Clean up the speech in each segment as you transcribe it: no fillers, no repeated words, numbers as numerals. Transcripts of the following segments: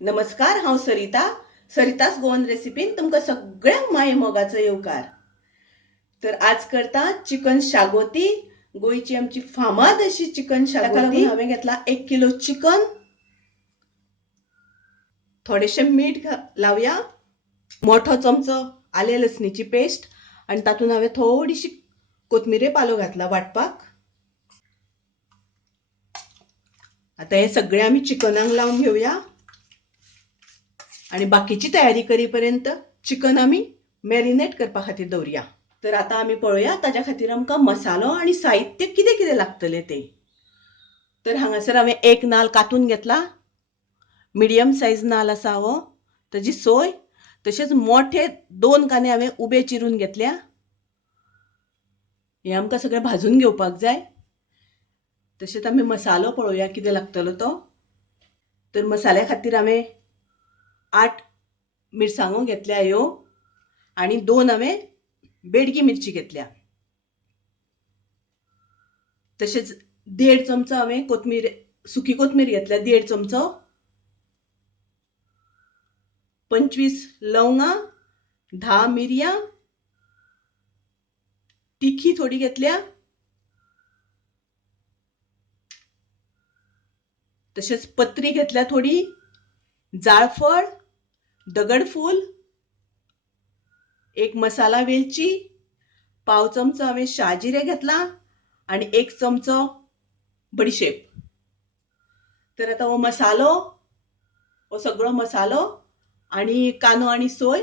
नमस्कार, हांव सरितास गोवन रेसिपीन तुमकां सगळ्यांक माये मोगाचो येवकार। तर आज करता चिकन शागोती, गोंयची आमची फामाद अशी चिकन शागोती। हांवें घेतला 1 किलो चिकन, थोडेशे मीठ लावया, मोठो चमचो आले लसणीची पेस्ट आणि तातूंत हांवें थोडीशी कोथमिरे पालो घातला वाटपाक। आता हे सगळे आमी चिकनाक लावून घेवया आणि बाकीची तयारी करीपर्यंत चिकन आमी मॅरिनेट करपा खातीर दवरया। तर आता आमी पळोवया ताज्या खातीर आमकां मसालो आणि साहित्य कितें कितें लागतले ते। तर हांगासर हांवें एक नाल्ल कातून घेतला, मिडियम सायज नाल्ल आसा हो, ताजी सोय, तशेंच मोठे 2 कांदे हांवें उबे चिरून घेतल्या। हे आमकां सगळें भाजून घेवपाक जाय। तशेंच आमी मसालो पळोवया कितें लागतलो तो। तर मसाल्या खातीर हांवें 8 मिरसांगो घेतल्या ह्यो आणि 2 हांवें बेडगी मिरची घेतल्या। तशेंच 1.5 चमचो हांवें सुकी कोथमीर घेतल्या, 1.5 चमचो, 25 लवंगां, 10 मिरयां, तिखी थोडी घेतल्या, तशेंच पत्री घेतल्या थोडी, जाळफळ, दगडफूल, 1 मसाला वेलची, पाव चमचो हांवें शाजिरे घेतला आणि 1 चमचो बडीशेप। तर आता हो सगळो मसालो आणि कांदो आणि सोय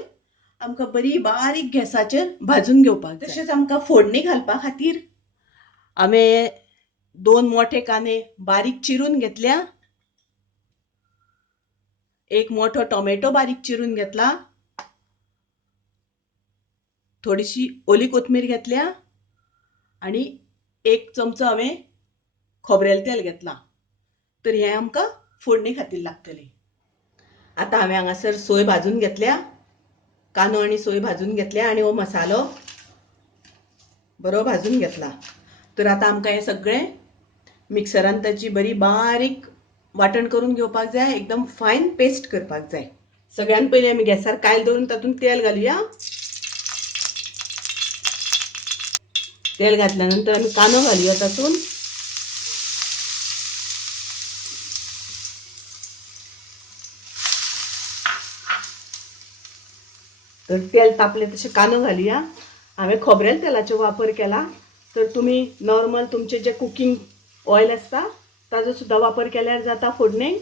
आमकां बरी बारीक गॅसाचेर भाजून घेवपाक जाय। तशेंच आमकां फोडणी घालपा खातीर हांवें 2 मोठे कांदे बारीक चिरून घेतल्या, 1 मोठो टोमॅटो बारीक चिरून घेतला, थोडीशी ओली कोथमीर घेतल्या आणि 1 चमचो हांवें खोबरेल तेल घेतला। तर हे आमकां फोडणी खातीर लागतले। आता हांवें हांगासर सोय भाजून घेतल्या, कांदो आणि सोय भाजून घेतल्या आणि हो मसालो बरो भाजून घेतला। तर आता आमकां हे सगळें मिक्सरान ताची बरी बारीक वाटण करून घेवपाक जाय, एकदम फायन पेस्ट करपाक जाय। सगळ्यान पयलीं आमी गॅसार कायल दवरून तातूंत तेल घालुया। तेल घातल्यानंतर आमी कांदो घालुया तातूंत, तर तेल तापले तशें कांदो घालुया। हांवें खोबरेल तेलाचो वापर केला, तर तुमी नॉर्मल तुमचे जे कुकिंग ऑयल आसता ताजो सुद्दां वापर केल्यार जाता फोडणेक।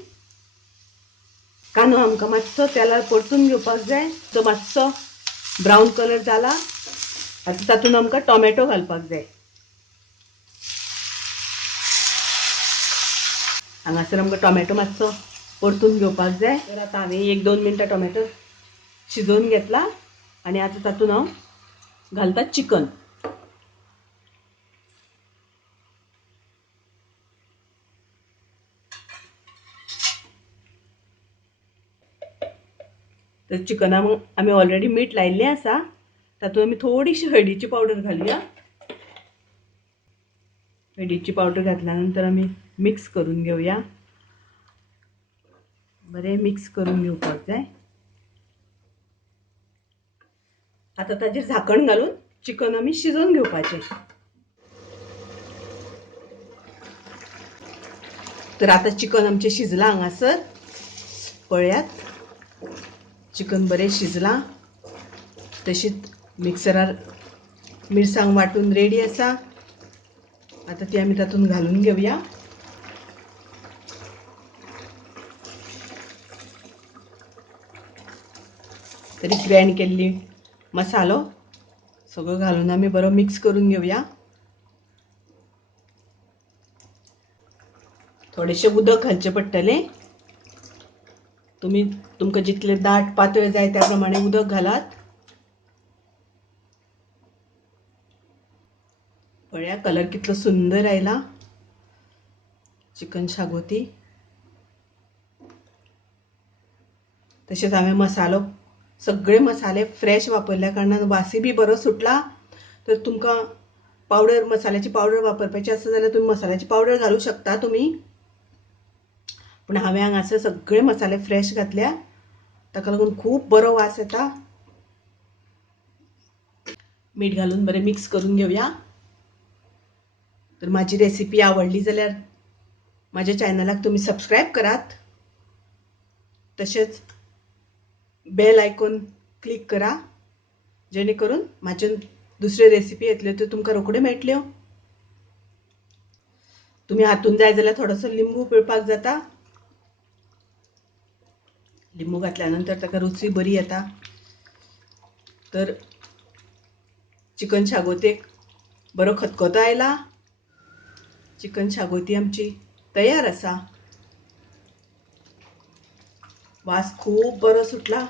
कांदो आमकां मातसो तेलार परतून घेवपाक जाय, तो मातसो ब्रावन कलर जाला। आतां तातूंत आमकां टोमॅटो घालपाक जाय। हांगासर आमकां टोमॅटो मातसो परतून घेवपाक जाय। तर आतां हांवें 1-2 मिनटां टोमॅटो शिजोवन घेतला आणि आतां तातूंत हांव घालता चिकन। तर चिकनाक आमी ऑलरेडी मीठ लायिल्लें आसा, तातूंत आमी थोडीशी हळदीची पावडर घालुया। हळदीची पावडर घातल्यानंतर आमी मिक्स करून घेवया, बरें मिक्स करून घेवपाक जाय। आता ताजेर झाकण घालून चिकन आमी शिजोवन घेवपाचें। तर आता चिकन आमचें शिजलां हांगासर, पळयात चिकन बरें शिजलां। तशीच मिक्सरार मिरसांग वाटून रेडी आसा। आता ती आमी तातूंत घालून घेवया। तरी ग्राइंड केल्ली मसालो सगळो घालून आमी बरो मिक्स करून घेवया। थोडेशें उदक घालचें पडटलें, तुमकां जितलें दाट पातळ जाय त्या प्रमाणे उदक घालात। पळया कलर कितलो सुंदर आयला चिकन शागोती। तशेंच हांवें सगळे मसाले फ्रेश वापरल्या कारणान वासय बी बरो सुटला। तर तुमकां मसाल्याची पावडर वापरपाची आसा जाल्यार तुमी मसाल्याची पावडर घालूं शकता तुमी, पूण हांवें हांगासर सगळे मसाले फ्रेश घातल्या, ताका लागून खूब बरो वास येता. मीठ घालून बरें मिक्स करून घेवया. तर माझी रेसिपी आवडली जाल्यार माझ्या चॅनलाक तुम्ही सबस्क्राईब करात. तसेच बेल आयकॉन क्लिक करा, जेणे करून माझ्या दुसरे रेसिपी येतल्यो त्यो तुमकां रोखड्यो मेळटल्यो. तुम्ही हातून जाय जाल्यार थोडोसो लिंबू पिळपाक जाता. लिंबू घातल्यानंतर ताका रुची बरी येता. तर चिकन शागोतेक बरो खतखतो आयला. चिकन शागोती आमची तयार आसा. वास खूब बरो सुटला.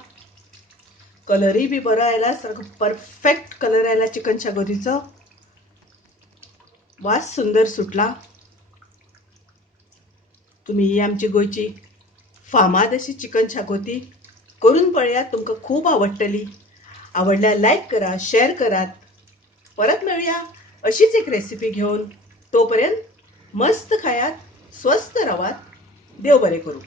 कलरय बी बरो आयला. सारको परफेक्ट कलर आयला चिकन शागोतीचो. वास सुंदर सुटला. तुम्ही ही आमची गोंयची फामाद अशी चिकन शागोती करून पळयात. तुमकां खूब आवडटली. आवडल्यार लाईक करा, शेअर करात. परत मेळूया अशीच एक रेसिपी घेऊन. तोपर्यंत मस्त खायात, स्वस्त रावात. देव बरें करूं.